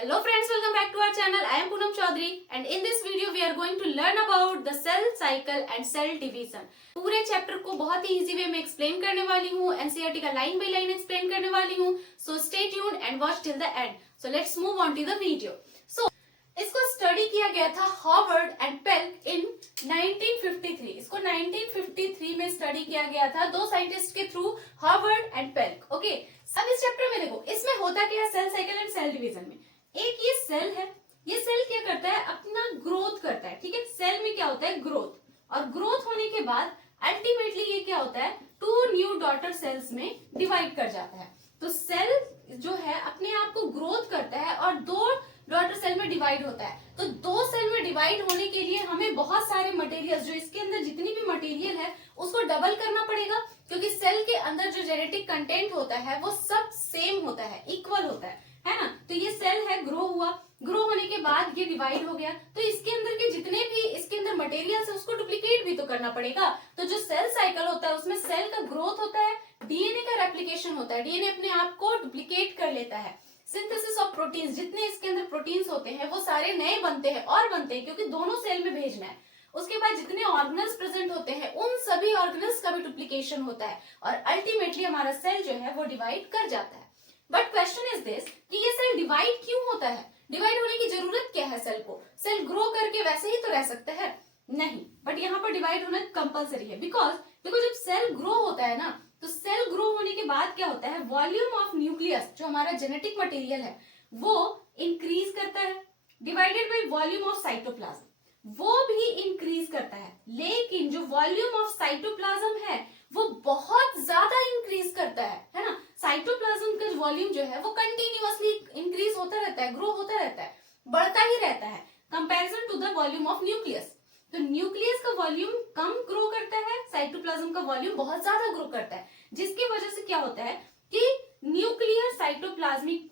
Hello friends, welcome back to our channel. I am Poonam Chaudhary and in this video we are going to learn about the cell cycle and cell division. पूरे chapter को बहुत ही easy way में explain करने वाली हूँ, NCERT का line by line explain करने वाली हूँ. So stay tuned and watch till the end. So let's move on to the video. So इसको स्टडी किया गया था हॉवर्ड एंड पेल्क इन 1953. इसको 1953 में स्टडी किया गया था दो साइंटिस्ट के through, Howard and Pelc. Okay, अब इस चैप्टर में देखो इसमें होता क्या है cell cycle and cell division में. एक ये सेल है, ये सेल क्या करता है, अपना ग्रोथ करता है. ठीक है, सेल में क्या होता है, ग्रोथ. और ग्रोथ होने के बाद अल्टीमेटली ये क्या होता है, टू न्यू डॉटर सेल्स में डिवाइड कर जाता है. तो सेल जो है अपने आप को ग्रोथ करता है और दो डॉटर सेल में डिवाइड होता है. तो दो सेल में डिवाइड होने के लिए हमें बहुत सारे मटेरियल, जो इसके अंदर जितनी भी मटेरियल है उसको डबल करना पड़ेगा, क्योंकि सेल के अंदर जो जेनेटिक कंटेंट होता है वो सब सेम होता है, इक्वल होता है ना. तो ये सेल है, ग्रो हुआ, ग्रो होने के बाद ये डिवाइड हो गया. तो इसके अंदर के जितने भी इसके अंदर मटेरियल है उसको डुप्लीकेट भी तो करना पड़ेगा. तो जो सेल साइकिल होता है उसमें सेल का ग्रोथ होता है, डीएनए का रेप्लिकेशन होता है, डीएनए अपने आप को डुप्लीकेट कर लेता है, सिंथेसिस ऑफ प्रोटीन्स, जितने इसके अंदर प्रोटीन्स होते हैं वो सारे नए बनते हैं और बनते हैं क्योंकि दोनों सेल में भेजना है. उसके बाद जितने ऑर्गेनल्स प्रेजेंट होते हैं उन सभी ऑर्गेनल्स का भी डुप्लीकेशन होता है और अल्टीमेटली हमारा सेल जो है वो डिवाइड कर जाता है. बट क्वेश्चन इज दिस कि ये सेल डिवाइड क्यों होता है, डिवाइड होने की जरूरत क्या है सेल को. सेल ग्रो करके वैसे ही तो रह सकता है, नहीं. बट यहाँ पर डिवाइड होना कंपलसरी है, बिकॉज देखो जब सेल ग्रो होता है ना, तो सेल ग्रो होने के बाद क्या होता है, वॉल्यूम ऑफ न्यूक्लियस, जो हमारा जेनेटिक मटेरियल है वो इंक्रीज करता है, divided by volume of cytoplasm, वो भी इंक्रीज करता है. लेकिन जो वॉल्यूम ऑफ साइटोप्लाज्म है वो बहुत ज्यादा इंक्रीज करता है ना. साइटोप्लाज्म का वॉल्यूम जो है वो कंटिन्यूअसली इंक्रीज होता रहता है, ग्रो होता रहता है, बढ़ता ही रहता है comparison to the volume of nucleus. तो न्यूक्लियस का वॉल्यूम कम ग्रो करता है, साइटोप्लाज्म का वॉल्यूम बहुत ज्यादा ग्रो करता है, जिसकी वजह से क्या होता है कि न्यूक्लियर साइटोप्लाज्मिक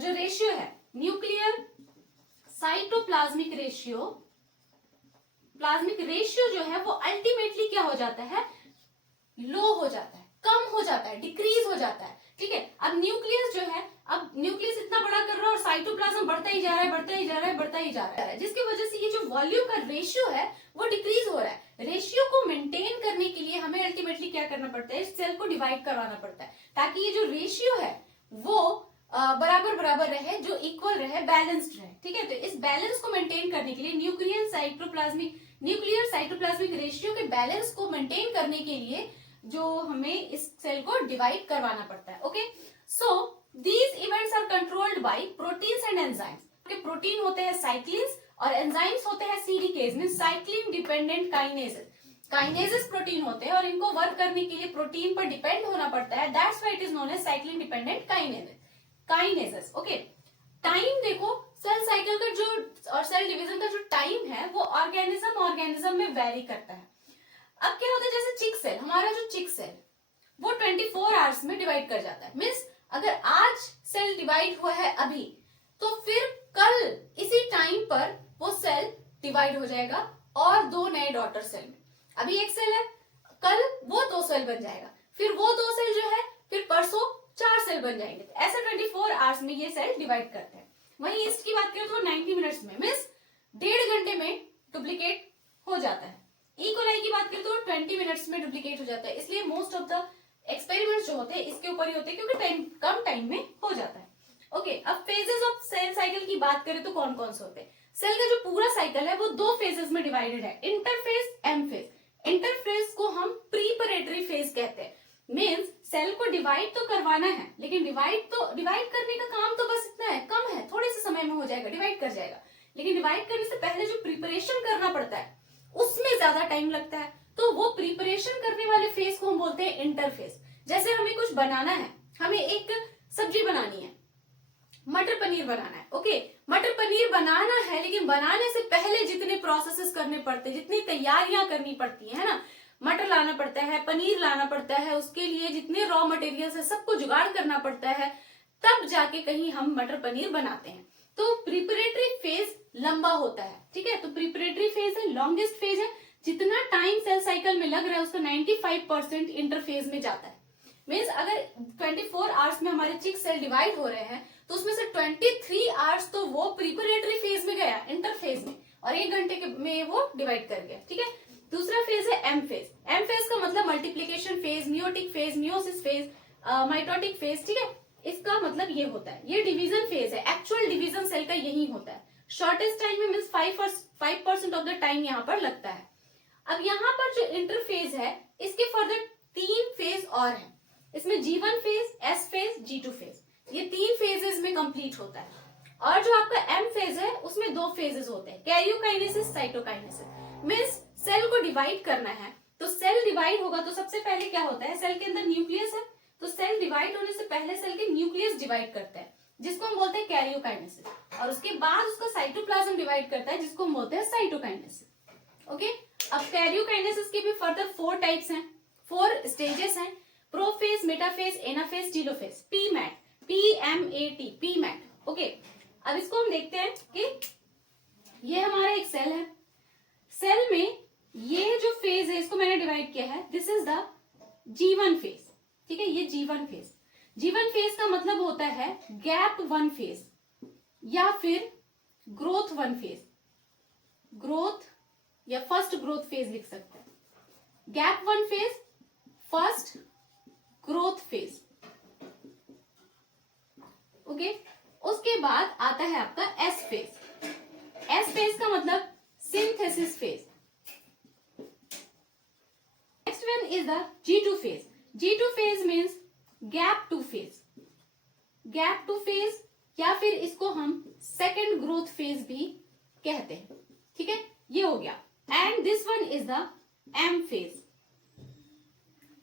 जो रेशियो है, nuclear cytoplasmic ratio, plasmic ratio जो है वो अल्टीमेटली क्या हो जाता है, लो हो जाता है, कम हो जाता है, डिक्रीज हो जाता है. ठीक है, अब न्यूक्लियस जो है, अब न्यूक्लियस इतना बड़ा कर रहा है और साइटोप्लाज्म बढ़ता ही जा रहा है, बढ़ता ही जा रहा है, बढ़ता ही जा रहा है, जिसकी वजह से ये जो वॉल्यूम का रेशियो है वो डिक्रीज हो रहा है. रेशियो को मेंटेन करने के लिए हमें अल्टीमेटली क्या करना पड़ता है, इस सेल को डिवाइड करवाना पड़ता है ताकि ये जो रेशियो है वो बराबर बराबर रहे, जो इक्वल रहे, बैलेंस्ड रहे. ठीक है, तो इस बैलेंस को मेंटेन करने के लिए न्यूक्लियर साइटोप्लाज्मिक रेशियो के बैलेंस को मेंटेन करने के लिए जो हमें इस सेल को डिवाइड करवाना पड़ता है. Okay, so these events are controlled by proteins and enzymes. Protein होते हैं साइक्लिन्स और एंजाइम्स होते हैं CDKs, means cyclin dependent kinases. Kinases protein होते हैं और इनको वर्क करने के लिए प्रोटीन पर डिपेंड होना पड़ता है. That's why it is known as cyclin dependent kinases. Okay, time देखो, सेल साइकिल का जो और सेल डिवीजन का जो टाइम है वो ऑर्गेनिज्म में वेरी करता है. अब क्या होता है, जैसे चिक सेल, हमारा जो चिक सेल वो 24 आवर्स में डिवाइड कर जाता है. मीन्स अगर आज सेल डिवाइड हुआ है अभी, तो फिर कल इसी टाइम पर वो सेल डिवाइड हो जाएगा और दो नए डॉटर सेल में. अभी एक सेल है, कल वो दो सेल बन जाएगा, फिर वो दो सेल जो है फिर परसों 4 सेल बन जाएंगे. ऐसे 24 आवर्स में ये सेल डिवाइड करते हैं. वहीं ईस्ट की बात करें तो 90 मिनट्स में, मीन्स 1.5 घंटे में डुप्लीकेट हो जाता है. इकोलाई की बात करें तो 20 मिनट्स में डुप्लीकेट हो जाता है. इसलिए मोस्ट ऑफ द एक्सपेरिमेंट्स जो होते हैं इसके ऊपर ही होते हैं क्योंकि कम टाइम में हो जाता है. ओके, अब फेजेस ऑफ सेल साइकिल की बात करें तो कौन कौन से होते हैं. सेल का जो पूरा साइकिल है वो दो फेजेस में डिवाइडेड है, इंटरफेज, एम फेज. इंटरफेज को हम प्रीपरेटरी फेज कहते हैं. मीन्स सेल को डिवाइड तो करवाना है, लेकिन डिवाइड करने का काम तो बस इतना है, कम है, थोड़े से समय में हो जाएगा, डिवाइड कर जाएगा. लेकिन डिवाइड करने से पहले जो प्रिपरेशन करना पड़ता है उसमें ज्यादा टाइम लगता है. तो वो प्रिपरेशन करने वाले फेज को हम बोलते हैं इंटरफेज. जैसे हमें कुछ बनाना है, हमें एक सब्जी बनानी है, मटर पनीर बनाना है. ओके, मटर पनीर बनाना है, लेकिन बनाने से पहले जितने प्रोसेसेस करने पड़ते हैं, जितनी तैयारियां करनी पड़ती है ना, मटर लाना पड़ता है, पनीर लाना पड़ता है, उसके लिए जितने रॉ मटेरियल्स है सबको जुगाड़ करना पड़ता है, तब जाके कहीं हम मटर पनीर बनाते हैं. तो प्रिपरेटरी फेज लंबा होता है. ठीक है, तो प्रिपरेटरी फेज है, लॉन्गेस्ट फेज है. जितना टाइम सेल साइकिल में लग रहा है उसका 95% इंटरफेज में जाता है. मीन्स अगर 24 आवर्स में हमारे चिक सेल डिवाइड हो रहे हैं तो उसमें से 23 आवर्स तो वो प्रिपरेटरी फेज में गया, इंटरफेज में, और 1 घंटे में वो डिवाइड कर गया। ठीक है, दूसरा फेज है एम फेज। एम फेज का मतलब multiplication phase, meiotic phase, meiosis phase, mitotic phase. ठीक है, इसका मतलब ये होता है, ये डिवीजन फेज है, एक्चुअल डिवीजन सेल का यही होता है। शॉर्टेस्ट टाइम में मीन्स 5% ऑफ द टाइम यहाँ पर लगता है। अब यहाँ पर जो इंटरफेज है, इसके फर्दर 3 फेज और है। इसमें G1 phase, S phase, G2 phase, ये 3 फेजेस में कंप्लीट होता है। और जो आपका M फेज है, उसमें 2 फेजेस होते हैं, कैरियोकाइनेसिस, साइटोकाइनेसिस। मीन्स सेल को डिवाइड करना है, तो सेल डिवाइड होगा तो सबसे पहले क्या होता है, सेल के अंदर न्यूक्लियस है, तो सेल डिवाइड होने से पहले सेल के न्यूक्लियस डिवाइड करता है, जिसको हम बोलते हैं कैरियोकाइनेसिस, और उसके बाद उसका साइटोप्लाज्म डिवाइड करता है, जिसको हम बोलते हैं साइटोकाइनेसिस। ओके, अब कैरियोकाइनेसिस के भी फर्दर 4 टाइप्स हैं, 4 स्टेजेस हैं, prophase, metaphase, anaphase, telophase, PMAT, PMAT, PMAT. Okay, अब इसको हम देखते हैं कि ये हमारा एक सेल है, सेल में ये जो फेज है इसको मैंने डिवाइड किया है, this is the G1 phase. ठीक है, ये G1 फेज। G1 फेज का मतलब होता है गैप 1 फेज या फिर ग्रोथ 1 फेज, ग्रोथ या फर्स्ट ग्रोथ फेज लिख सकते हैं। Gap 1 phase, first growth phase. Okay, उसके बाद आता है आपका एस फेज। एस फेज का मतलब synthesis phase. Next one is the G2 phase. G2 phase means gap 2 phase, gap 2 phase, या फिर इसको हम सेकेंड ग्रोथ फेज भी कहते हैं। ठीक है, ये हो गया। And this one is the M phase.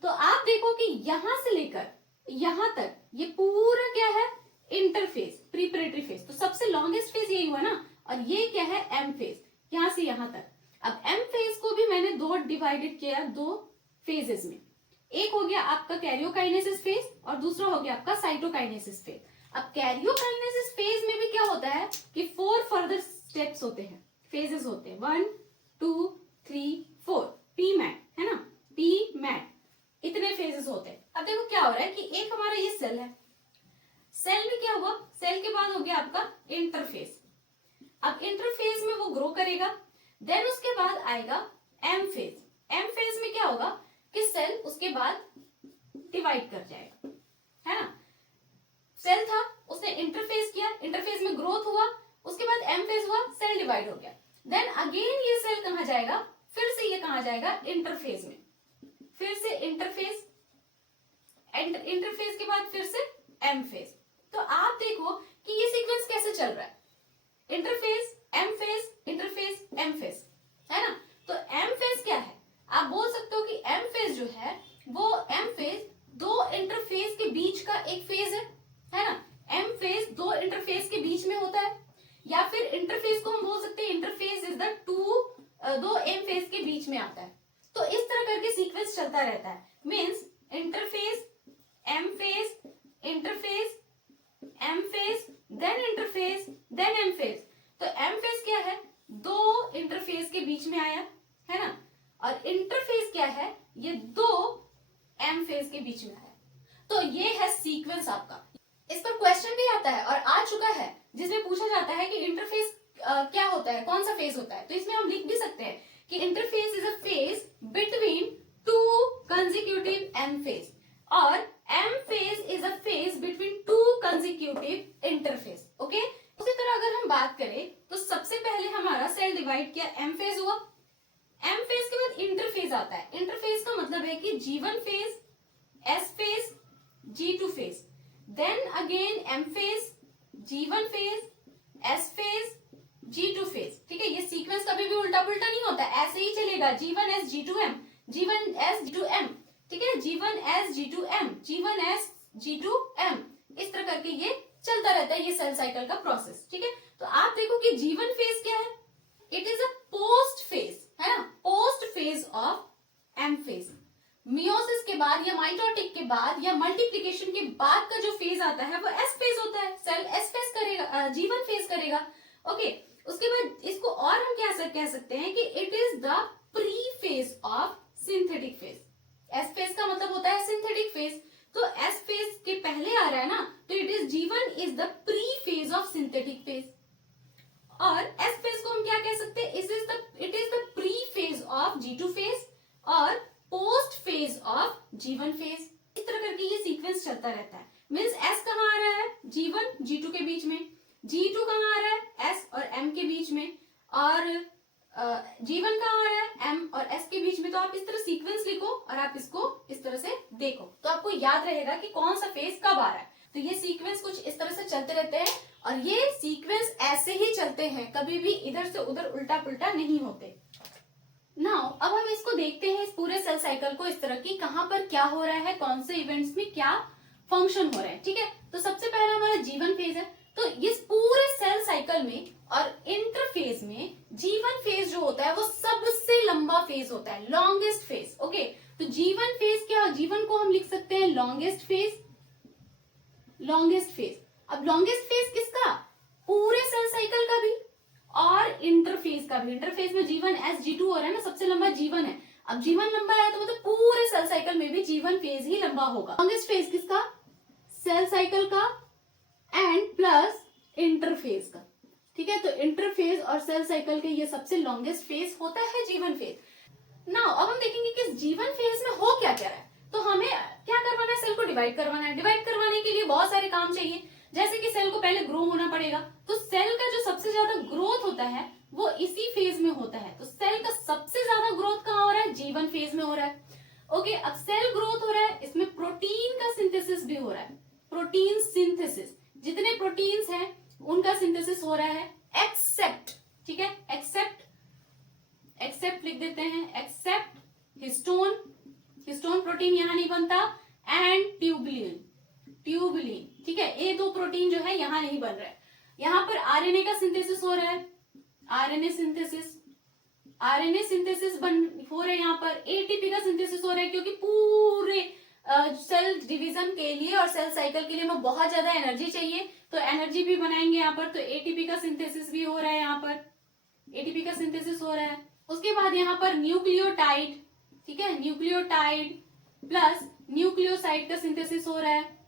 तो आप देखो कि यहां से लेकर यहां तक ये पूरा क्या है, इंटरफेज, प्रिपरेटरी फेज। तो सबसे लॉन्गेस्ट फेज यही हुआ ना, और ये क्या है, एम फेज, यहां से यहां तक। अब एम फेज को भी मैंने 2 डिवाइडेड किया, 2 फेजेस में। एक हो गया आपका कैरियोकाइनेसिस फेज और दूसरा हो गया आपका साइटोकाइनेसिस फेज। अब कैरियोकाइनेसिस फेज में भी क्या होता है कि 4 फर्दर स्टेप्स होते हैं, फेजेस होते हैं, 1 2 3 4, पीमैट है ना, पीमैट, इतने फेजेस होते हैं। अब देखो क्या हो रहा है कि एक हमारा ये सेल है, सेल में क्या हुआ, सेल के बाद हो गया आपका इंटरफेज। अब इंटरफेज में वो ग्रो करेगा, देन उसके बाद आएगा एम फेज। एम फेज में क्या होगा कि सेल उसके बाद डिवाइड कर जाएगा, है ना। सेल था, उसने इंटरफेज किया, इंटरफेज में ग्रोथ हुआ, उसके बाद एम फेज हुआ, सेल डिवाइड हो गया। देन अगेन ये सेल कहां जाएगा, फिर से ये कहां जाएगा, इंटरफेज में, फिर से इंटरफेज, इंटरफेज के बाद फिर से एम फेज। तो आप देखो कि ये सीक्वेंस कैसे चल रहा है, interphase, M phase, interphase, M phase, है ना। तो एम फेज क्या है, आप बोल सकते हो कि एम फेज जो है वो एम फेज 2 इंटरफेज के बीच का एक फेज है ना। एम फेज 2 इंटरफेज के बीच में होता है, या फिर इंटरफेज को हम बोल सकते हैं interphase is the 2 M phase के बीच में आता है। तो इस तरह करके सीक्वेंस चलता रहता है, means interphase, M phase, interphase, M phase, then interphase, then M phase. तो एम फेज क्या है, 2 इंटरफेज के बीच में आया, है ना, और इंटरफेज क्या है, ये 2 एम फेज के बीच में आया। तो ये है सीक्वेंस आपका। इस पर क्वेश्चन भी आता है और आ चुका है, जिसमें पूछा जाता है कि इंटरफेज क्या होता है, कौन सा फेज होता है। तो इसमें हम लिख भी सकते हैं कि interphase is a phase between 2 consecutive M phase, और M phase is a phase between 2 consecutive interphase. Okay, उसी तरह अगर हम बात करें तो सबसे पहले हमारा सेल डिवाइड किया, एम फेज हुआ, एम फेज के बाद इंटरफेज आता है। इंटरफेज का मतलब है कि G1 phase, S phase, G2 phase, then again M phase, G1 phase, S phase, G2 phase. ठीक है, ये सीक्वेंस कभी भी उल्टा पुल्टा नहीं होता, ऐसे ही चलेगा, G1S G2M, G1S G2M, ठीक है, G1S G2M, G1S G2M, इस तरह करके ये चलता रहता है, ये सेल साइकिल का प्रोसेस। ठीक है, तो आप देखो कि G1 फेज क्या है, it is a post phase, है ना, post phase of M phase. Meiosis के बाद या माइटोटिक के बाद या मल्टीप्लिकेशन के बाद का जो फेज आता है वो एस फेज होता है, सेल एस फेज करेगा, G1 फेज करेगा। ओके, उसके बाद इसको और हम क्या कह सकते हैं कि it is the pre phase of synthetic phase. S phase का मतलब होता है सिंथेटिक फेज, तो एस फेज के पहले आ रहा है ना, तो it is G1 is the pre phase of synthetic phase. और एस फेज को हम क्या कह सकते हैं, it is the pre phase of G2 phase और post phase of G1 phase. इस तरह करके ये सीक्वेंस चलता रहता है। मीन्स एस कहाँ आ रहा है, G1 G2 के बीच में, G2 कहाँ आ रहा है, एस और एम के बीच में, और G1 कहाँ आ रहा है, एम और एस के बीच में। तो आप इस तरह सीक्वेंस लिखो और आप इसको इस तरह से देखो, तो आपको याद रहेगा कि कौन सा फेज कब आ रहा है। तो ये सीक्वेंस कुछ इस तरह से चलते रहते हैं, और ये सीक्वेंस ऐसे ही चलते हैं, कभी भी इधर से उधर उल्टा पुल्टा नहीं होते। नाउ अब हम इसको देखते हैं, इस पूरे सेल साइकिल को, इस तरह की कहां पर क्या हो रहा है, कौन से इवेंट्स में क्या फंक्शन हो रहा है। ठीक है, तो सबसे पहला हमारा G1 फेज है। तो इस पूरे सेल साइकिल में और इंटरफेज में G1 फेज जो होता है वो सबसे लंबा फेज होता है, लॉन्गेस्ट फेज। ओके, तो G1 फेज क्या, G1 को हम लिख सकते हैं लॉन्गेस्ट फेज। लॉन्गेस्ट फेज, अब लॉन्गेस्ट फेज किसका, पूरे सेल साइकिल का भी और इंटरफेज का भी। इंटरफेज में G1 S G2 हो रहा है ना, सबसे लंबा G1 है। अब G1 लंबा है तो मतलब पूरे सेल साइकिल में भी G1 फेज ही लंबा होगा। लॉन्गेस्ट फेज किसका, सेल साइकिल का एंड प्लस इंटरफेज का। ठीक है, तो इंटरफेज और सेल साइकिल के ये सबसे लॉन्गेस्ट फेज होता है G1 फेज। नाउ अब हम देखेंगे कि G1 फेज में हो क्या क्या रहा है। तो हमें क्या करवाना है, सेल को डिवाइड करवाना है। डिवाइड करवाने के लिए बहुत सारे काम चाहिए, जैसे कि सेल को पहले ग्रो होना पड़ेगा। तो सेल का जो सबसे ज्यादा ग्रोथ होता है वो इसी फेज में होता है। तो सेल का सबसे ज्यादा ग्रोथ कहाँ हो रहा है, G1 फेज में हो रहा है। ओके, अब सेल ग्रोथ हो रहा है, इसमें प्रोटीन का सिंथेसिस भी हो रहा है। प्रोटीन सिंथेसिस, जितने प्रोटीन्स हैं उनका सिंथेसिस हो रहा है, एक्सेप्ट, ठीक है, एक्सेप्ट लिख देते हैं, एक्सेप्ट हिस्टोन, हिस्टोन प्रोटीन यहां नहीं बनता, एंड ट्यूबुलिन, ठीक है, ये दो प्रोटीन जो है यहां नहीं बन रहा है। यहां पर आरएनए का सिंथेसिस हो रहा है, आरएनए सिंथेसिस हो रहा है। यहाँ पर एटीपी का सिंथेसिस हो रहा है, क्योंकि पूरे सेल डिवीजन के लिए और सेल साइकिल के लिए हमें बहुत ज्यादा एनर्जी चाहिए, तो एनर्जी भी बनाएंगे यहाँ पर। तो एटीपी का सिंथेसिस भी हो रहा है, यहाँ पर एटीपी का सिंथेसिस हो रहा है। उसके बाद यहाँ पर न्यूक्लियोटाइड, ठीक है, न्यूक्लियोटाइड प्लस न्यूक्लियोसाइड का सिंथेसिस हो रहा है।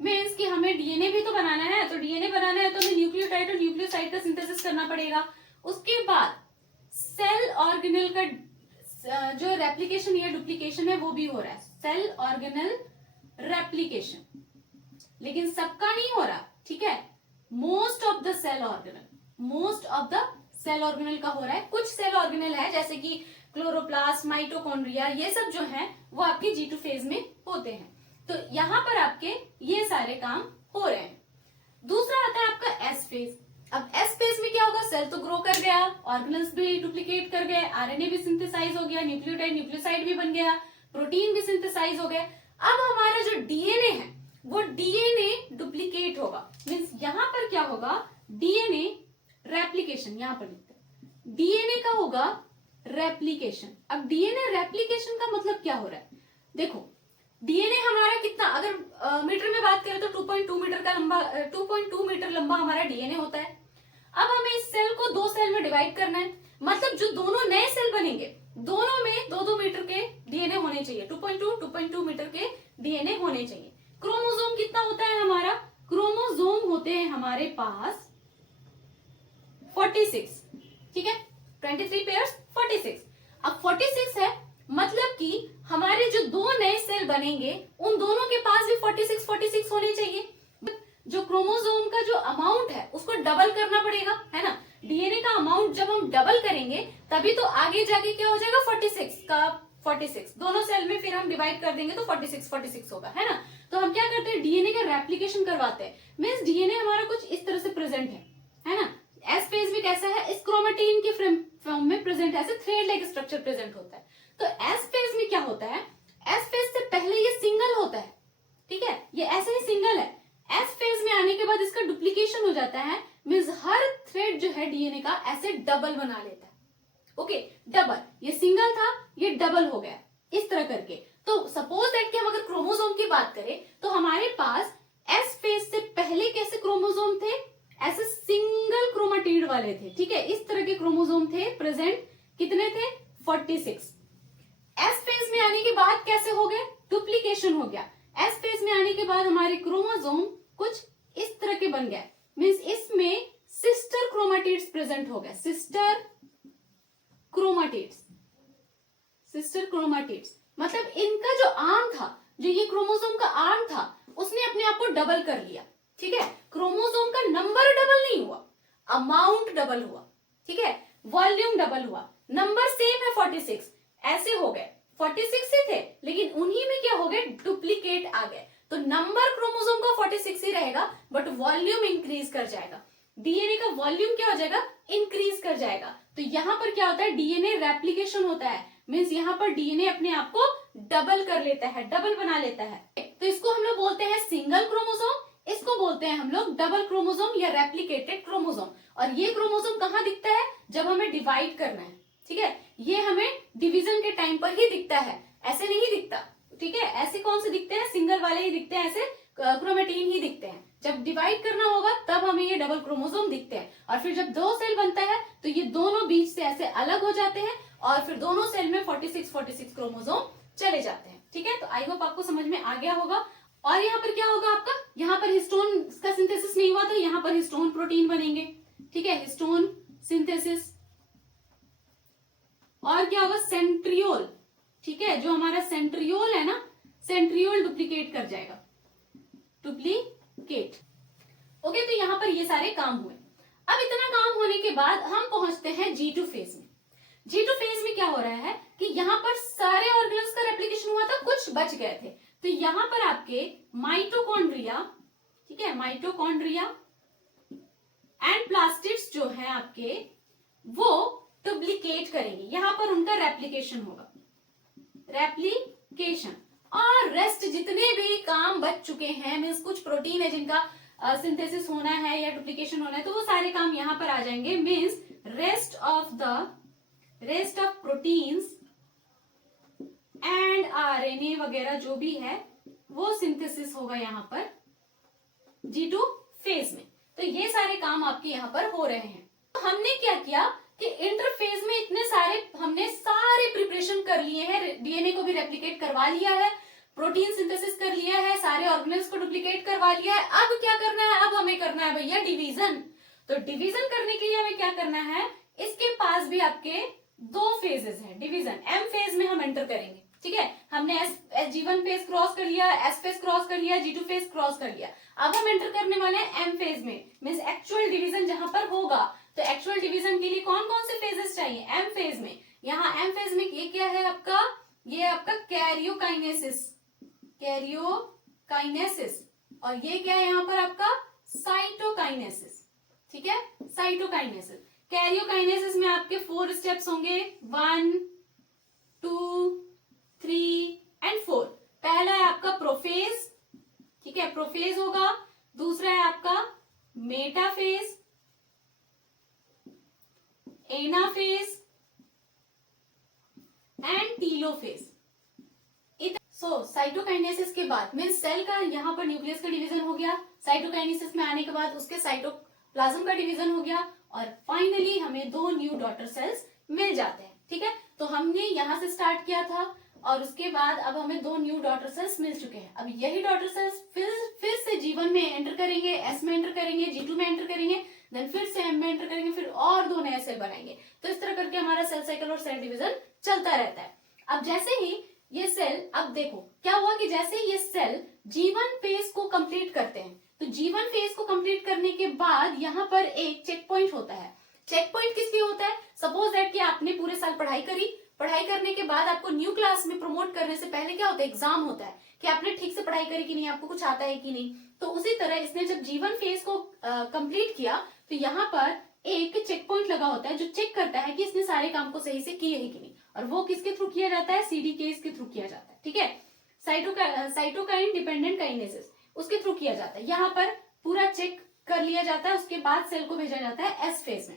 मीन्स कि हमें डीएनए भी तो बनाना है, तो डीएनए बनाना है तो हमें न्यूक्लियोटाइड और न्यूक्लियोसाइड का सिंथेसिस करना पड़ेगा। उसके बाद सेल ऑर्गेनेल का जो रेप्लिकेशन या डुप्लीकेशन है वो भी हो रहा है, सेल ऑर्गेनेल रेप्लिकेशन, लेकिन सबका नहीं हो रहा। ठीक है, most of the cell organelle का हो रहा है। कुछ सेल ऑर्गेनेल है जैसे कि क्लोरोप्लास्ट, माइटोकॉन्ड्रिया, ये सब जो है वो आपके G2 फेज में होते हैं। तो यहां पर आपके ये सारे काम हो रहे हैं। दूसरा आता है आपका एस फेज। अब एस फेज में क्या होगा, सेल तो ग्रो कर गया, ऑर्गेनल्स भी डुप्लीकेट कर गए, आरएनए भी सिंथेसाइज हो गया, न्यूक्लियोटाइड न्यूक्लियोसाइड भी बन गया, प्रोटीन भी सिंथेसाइज हो गए। अब हमारा जो डीएनए है वो डीएनए डुप्लीकेट होगा। मीन्स यहां पर क्या होगा, डीएनए रेप्लिकेशन, यहां पर लिखते हैं डीएनए का होगा रेप्लिकेशन। अब डीएनए रेप्लिकेशन का मतलब क्या हो रहा है, देखो डीएनए हमारा कितना, अगर मीटर में बात करें तो 2.2 मीटर का लंबा 2.2 मीटर लंबा हमारा डीएनए होता है। अब हमें इस सेल को दो सेल में डिवाइड करना है, मतलब जो दोनों नए सेल बनेंगे दोनों में 2-2 मीटर के डीएनए होने चाहिए, 2.2 मीटर के डीएनए होने चाहिए। क्रोमोसोम कितना होता है हमारा, क्रोमोसोम होते हैं हमारे पास 46, ठीक है, 23 पेयर्स 46। अब 46 है, मतलब कि हमारे जो दो नए सेल बनेंगे उन दोनों के पास भी 46 होने चाहिए। जो क्रोमोसोम का जो अमाउंट है उसको डबल करना पड़ेगा, है ना। डीएनए का अमाउंट जब हम डबल करेंगे तभी तो आगे जाके क्या हो जाएगा, 46 का 46 दोनों सेल में फिर हम डिवाइड कर देंगे तो 46 होगा, है ना। तो हम क्या करते हैं, डीएनए का रेप्लिकेशन करवाते हैं। मीन्स डीएनए हमारा कुछ इस तरह से प्रेजेंट है ना। एस फेज में कैसा है, इस क्रोमेटिन के फॉर्म में प्रेजेंट है, ऐसे थ्रेड लाइक स्ट्रक्चर प्रेजेंट होता है। तो एस फेज में क्या होता है, एस फेज से पहले ये सिंगल होता है, ठीक है, ये ऐसे ही सिंगल है। एस फेज में आने के बाद इसका डुप्लीकेशन हो जाता है, मींस हर थ्रेड जो है डीएनए का ऐसे डबल बना लेता है। ओके, डबल, ये सिंगल था ये डबल हो गया, इस तरह करके। तो सपोज दैट कि हम अगर क्रोमोसोम की बात करें तो हमारे पास एस फेज से पहले कैसे क्रोमोसोम थे, ऐसे सिंगल क्रोमेटिड वाले थे, ठीक है, इस तरह के क्रोमोसोम थे प्रेजेंट। कितने थे, 46। एस फेज में आने के बाद कैसे हो गए, डुप्लीकेशन हो गया। एस फेज में आने के बाद हमारे क्रोमोसोम कुछ इस तरह के बन गए, मीन्स इसमें सिस्टर क्रोमाटिड्स प्रेजेंट हो गए, सिस्टर क्रोमाटिड्स। सिस्टर क्रोमाटिड्स मतलब इनका जो आर्म था, जो ये क्रोमोसोम का आर्म था, उसने अपने आप को डबल कर लिया। ठीक है, क्रोमोसोम का नंबर डबल नहीं हुआ, अमाउंट डबल हुआ। ठीक है, वॉल्यूम डबल हुआ, नंबर सेम है 46, ऐसे हो गए 46 ही थे, लेकिन उन्हीं में क्या हो गए, डुप्लीकेट आ गए। तो नंबर क्रोमोसोम का 46 ही रहेगा, बट वॉल्यूम इंक्रीज कर जाएगा। डीएनए का वॉल्यूम क्या हो जाएगा, इंक्रीज कर जाएगा। तो यहाँ पर क्या होता है, डीएनए रेप्लिकेशन होता है, मीन्स यहाँ पर डीएनए अपने आप को डबल कर लेता है, डबल बना लेता है। तो इसको हम लोग बोलते हैं सिंगल क्रोमोसोम, इसको बोलते हैं हम लोग डबल क्रोमोसोम या रेप्लिकेटेड क्रोमोसोम। और ये क्रोमोसोम कहाँ दिखता है, जब हमें डिवाइड करना है। ठीक है, ये हमें डिवीजन के टाइम पर ही दिखता है, ऐसे नहीं दिखता। ठीक है, ऐसे कौन से दिखते हैं, सिंगल वाले ही दिखते हैं, ऐसे क्रोमेटिन ही दिखते हैं। जब डिवाइड करना होगा तब हमें ये डबल क्रोमोसोम दिखते हैं। और फिर जब दो सेल बनता है तो ये दोनों बीच से ऐसे अलग हो जाते हैं और फिर दोनों सेल में 46 क्रोमोसोम चले जाते हैं। ठीक है, तो आई होप आपको समझ में आ गया होगा। और यहाँ पर क्या होगा आपका, यहाँ पर हिस्टोन का सिंथेसिस नहीं हुआ तो यहाँ पर हिस्टोन प्रोटीन बनेंगे। ठीक है, हिस्टोन सिंथेसिस। और क्या होगा, सेंट्रियोल। ठीक है, जो हमारा सेंट्रियोल है ना, सेंट्रियोल डुप्लीकेट कर जाएगा, डुप्लीकेट। ओके, तो यहाँ पर ये सारे काम हुए। अब इतना काम होने के बाद हम पहुंचते हैं G2 फेज में। G2 फेज में क्या हो रहा है कि यहाँ पर सारे ऑर्गेनल्स का रेप्लिकेशन हुआ था, कुछ बच गए थे। तो यहाँ पर आपके माइटोकॉन्ड्रिया, ठीक है, माइटोकॉन्ड्रिया एंड प्लास्टिड्स जो है आपके, वो डुप्लीकेट करेंगे, यहाँ पर उनका रेप्लिकेशन होगा, रेप्लिकेशन। और रेस्ट जितने भी काम बच चुके हैं, मीन्स कुछ प्रोटीन है जिनका सिंथेसिस होना है या डुप्लीकेशन होना है, तो वो सारे काम यहाँ पर आ जाएंगे। Means rest of proteins and RNA वगैरह जो भी है वो सिंथेसिस होगा यहाँ पर G2 फेज में। तो ये सारे काम आपके यहाँ पर हो रहे हैं। तो हमने क्या किया कि इंटरफेज में इतने सारे हमने सारे प्रिपरेशन कर लिए हैं, डीएनए को भी रेप्लिकेट करवा लिया है, प्रोटीन सिंथेसिस कर लिया है, सारे ऑर्गेनेल्स को डुप्लीकेट करवा लिया है। अब क्या करना है, अब हमें करना है भैया डिवीजन। तो डिवीजन करने के लिए हमें क्या करना है, इसके पास भी आपके दो फेजेस हैं डिवीजन। एम फेज में हम एंटर करेंगे। ठीक है, हमने G1 फेज क्रॉस कर लिया, एस फेज क्रॉस कर लिया, G2 फेज क्रॉस कर लिया। अब हम एंटर करने वाले हैं एम फेज में, मीन्स एक्चुअल डिवीजन जहां पर होगा। तो एक्चुअल डिवीजन के लिए कौन कौन से फेजेस चाहिए, एम फेज में। यहाँ एम फेज में ये क्या है आपका, ये आपका कैरियोकाइनेसिस, कैरियोकाइनेसिस। और ये क्या है यहाँ पर आपका, साइटोकाइनेसिस। ठीक है, साइटोकाइनेसिस। कैरियोकाइनेसिस में आपके 4 स्टेप्स होंगे, 1, 2, 3 एंड 4। पहला है आपका प्रोफेज, ठीक है, प्रोफेज होगा। दूसरा है आपका metaphase, anaphase and telophase. So cytokinesis के बाद मीन्स सेल का यहाँ पर न्यूक्लियस का डिवीजन हो गया, साइटोकाइनेसिस में आने के बाद उसके साइटोप्लाज्म का डिवीजन हो गया, और फाइनली हमें 2 न्यू डॉटर सेल्स मिल जाते हैं। ठीक है, तो हमने यहाँ से स्टार्ट किया था और उसके बाद अब हमें 2 न्यू डॉटर सेल्स मिल चुके हैं। अब यही डॉटर सेल्स फिर से G1 में एंटर करेंगे, S में एंटर करेंगे, G2 में एंटर करेंगे, देन फिर से M में एंटर करेंगे, फिर और 2 नए सेल बनाएंगे। तो इस तरह करके हमारा सेल साइकिल और सेल डिवीजन चलता रहता है। अब जैसे ही ये सेल, अब देखो क्या हुआ कि जैसे ये सेल G1 फेज को कंप्लीट करते हैं, तो G1 फेज को कंप्लीट करने के बाद यहाँ पर एक चेक पॉइंट होता है। चेक पॉइंट किस लिए होता है, सपोज दैट कि आपने पूरे साल पढ़ाई करी, पढ़ाई करने के बाद आपको न्यू क्लास में प्रमोट करने से पहले क्या होता है, एग्जाम होता है कि आपने ठीक से पढ़ाई करी कि नहीं, आपको कुछ आता है कि नहीं। तो उसी तरह इसने जब G1 फेज को कंप्लीट किया तो यहाँ पर एक चेक पॉइंट लगा होता है जो चेक करता है कि इसने सारे काम को सही से किए है कि नहीं, और वो किसके थ्रू किया जाता है, सीडीकेस के थ्रू किया जाता है। ठीक है, साइटोकाइन डिपेंडेंट काइनेसिस, उसके थ्रू किया जाता है। यहाँ पर पूरा चेक कर लिया जाता है, उसके बाद सेल को भेजा जाता है एस फेज में।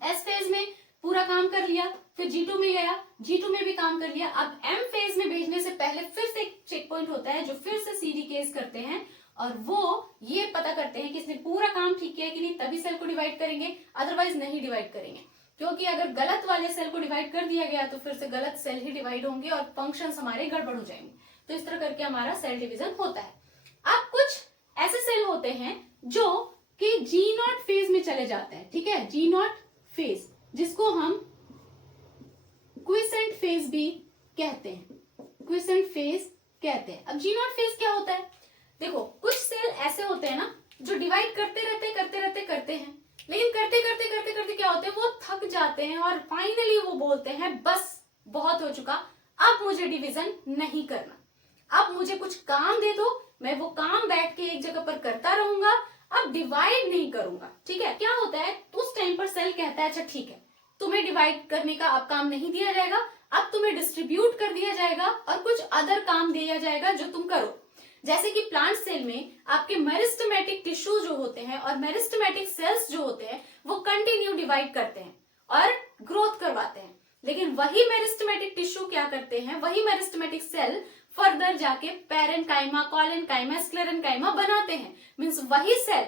एस फेज में पूरा काम कर लिया, फिर G2 में गया, G2 में भी काम कर लिया। अब M फेज में भेजने से पहले फिर से एक चेक पॉइंट होता है जो फिर से सीडीकेस करते हैं, और वो ये पता करते हैं कि इसने पूरा काम ठीक किया है कि नहीं, तभी सेल को डिवाइड करेंगे, अदरवाइज नहीं डिवाइड करेंगे। क्योंकि अगर गलत वाले सेल को डिवाइड कर दिया गया तो फिर से गलत सेल ही डिवाइड होंगे और फंक्शंस हमारे गड़बड़ हो जाएंगे। तो इस तरह करके हमारा सेल डिवीजन होता है। अब कुछ ऐसे सेल होते हैं जो कि जी नॉट फेज में चले जाते हैं, ठीक है, जी नॉट फेज, जिसको हम क्विसेंट फेज भी कहते हैं, क्विसेंट फेज कहते हैं। अब जी नॉट फेज क्या होता है? देखो कुछ सेल ऐसे होते हैं ना जो डिवाइड करते हैं, लेकिन करते क्या होते हैं, वो थक जाते हैं और फाइनली वो बोलते हैं बस बहुत हो चुका, अब मुझे डिवीजन नहीं करना, अब मुझे कुछ काम दे दो, मैं वो काम बैठ के एक जगह पर करता रहूंगा, अब डिवाइड नहीं करूंगा। ठीक है, क्या होता है उस टाइम पर सेल कहता है अच्छा ठीक है, तुम्हें डिवाइड करने का अब काम नहीं दिया जाएगा, अब तुम्हें डिस्ट्रीब्यूट कर दिया जाएगा और कुछ अदर काम दिया जाएगा जो तुम करो। जैसे कि प्लांट सेल में आपके मेरिस्टेमेटिक टिश्यू जो होते हैं और मेरिस्टेमेटिक सेल्स जो होते हैं वो कंटिन्यू डिवाइड करते हैं और ग्रोथ करवाते हैं, लेकिन वही मेरिस्टेमेटिक टिश्यू क्या करते हैं, वही मेरिस्टेमेटिक सेल फर्दर जाके पैरेन्काइमा, कॉलेनकाइमा, स्क्लेरेन्काइमा बनाते हैं। मींस वही सेल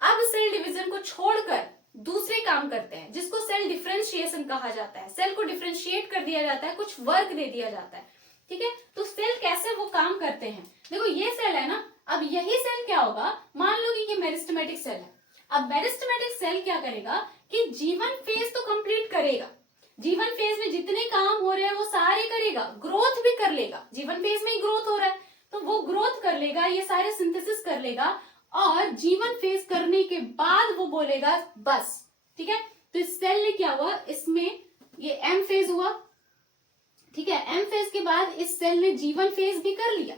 अब सेल डिवीजन को छोड़कर दूसरे काम करते हैं, जिसको सेल डिफरेंशिएशन कहा जाता है। सेल को डिफरेंशिएट कर दिया जाता है, कुछ वर्क दे दिया जाता है। ठीक है, तो सेल कैसे वो काम करते हैं, देखो ये सेल है ना, अब यही सेल क्या होगा, मान लो कि ये मेरिस्टेमेटिक सेल है। अब मेरिस्टेमेटिक सेल क्या करेगा कि जीवन फेज तो कंप्लीट करेगा, जीवन फेज में जितने काम हो रहे हैं वो सारे करेगा, ग्रोथ भी कर लेगा, जीवन फेज में ही ग्रोथ हो रहा है तो वो ग्रोथ कर लेगा, ये सारे सिंथेसिस कर लेगा और जीवन फेज करने के बाद वो बोलेगा बस। ठीक है, तो इस सेल ने क्या हुआ, इसमें ये एम फेज हुआ, ठीक है, एम फेज के बाद इस सेल ने जीवन फेज भी कर लिया,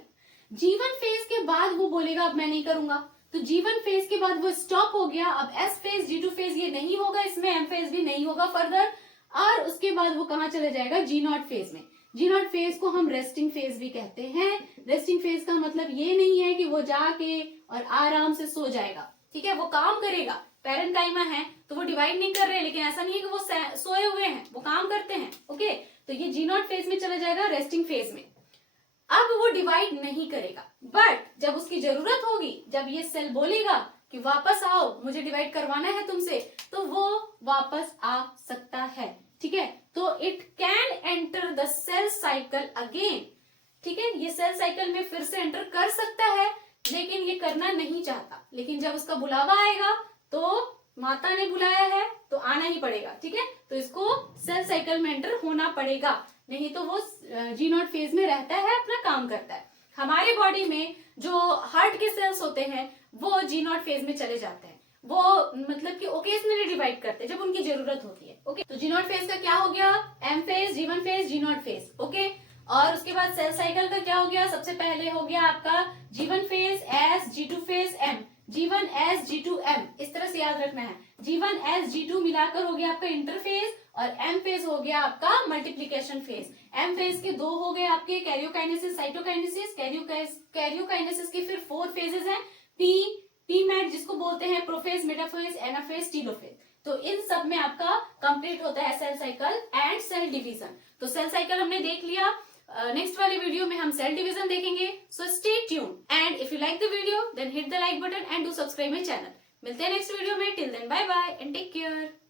जीवन फेज के बाद वो बोलेगा अब मैं नहीं करूंगा, तो जीवन फेज के बाद वो स्टॉप हो गया, अब एस फेज, जी टू फेज ये नहीं होगा, इसमें एम फेज भी नहीं होगा फर्दर, और उसके बाद वो कहाँ चले जाएगा, जी नॉट फेज में। जी नॉट फेज को हम रेस्टिंग फेज भी कहते हैं। रेस्टिंग फेज का मतलब ये नहीं है कि वो जाके और आराम से सो जाएगा, ठीक है, वो काम करेगा। पैरेन्काइमा है तो वो डिवाइड नहीं कर रहे, लेकिन ऐसा नहीं है कि वो सोए हुए हैं, वो काम करते हैं। ओके, तो ये जी नॉट फेज में चला जाएगा, रेस्टिंग फेज में। अब वो डिवाइड नहीं करेगा, बट जब उसकी जरूरत होगी, जब ये सेल बोलेगा कि वापस आओ मुझे डिवाइड करवाना है तुमसे, तो वो वापस आ सकता है। ठीक है, तो it can enter the cell cycle again. ठीक है, ये सेल साइकिल में फिर से एंटर कर सकता है, लेकिन ये करना नहीं चाहता, लेकिन जब उसका बुलावा आएगा तो माता ने बुलाया है तो आना ही पड़ेगा। ठीक है, तो इसको सेल साइकिल में एंटर होना पड़ेगा, नहीं तो वो जी नॉट फेज में रहता है, अपना काम करता है। हमारे बॉडी में जो हार्ट के सेल्स होते हैं वो जी नॉट फेज में चले जाते हैं, वो मतलब कि ओकेजनली डिवाइड करते हैं जब उनकी जरूरत होती है। ओके, तो जी नॉट फेज का क्या हो गया, M phase, G one phase, G naught phase. Okay, और उसके बाद सेल साइकिल का क्या हो गया, सबसे पहले हो गया आपका जीवन फेज एस, जी टू फेज एम, जीवन एस, जी टू एम, इस तरह से याद रखना है। जीवन एस, जी टू मिलाकर हो गया आपका इंटरफेज, और एम फेज हो गया आपका मल्टीप्लीकेशन फेज। एम फेज के दो हो गए आपके कैरियोकाइनेसिस, साइटोकाइनेसिस, कैरियोकाइनेसिस के फिर 4 फेजेस हैं, पी मैट जिसको बोलते हैं, प्रोफेज, मेटाफेज, एनाफेज, टीलोफेज। तो इन सब में आपका कंप्लीट होता है cell cycle and cell division. तो सेल साइकिल हमने देख लिया, नेक्स्ट वाले वीडियो में हम सेल डिवीजन देखेंगे। So stay tuned, and if you like the video then hit the like button and do subscribe my channel. मिलते हैं नेक्स्ट वीडियो में, till then bye bye and take care.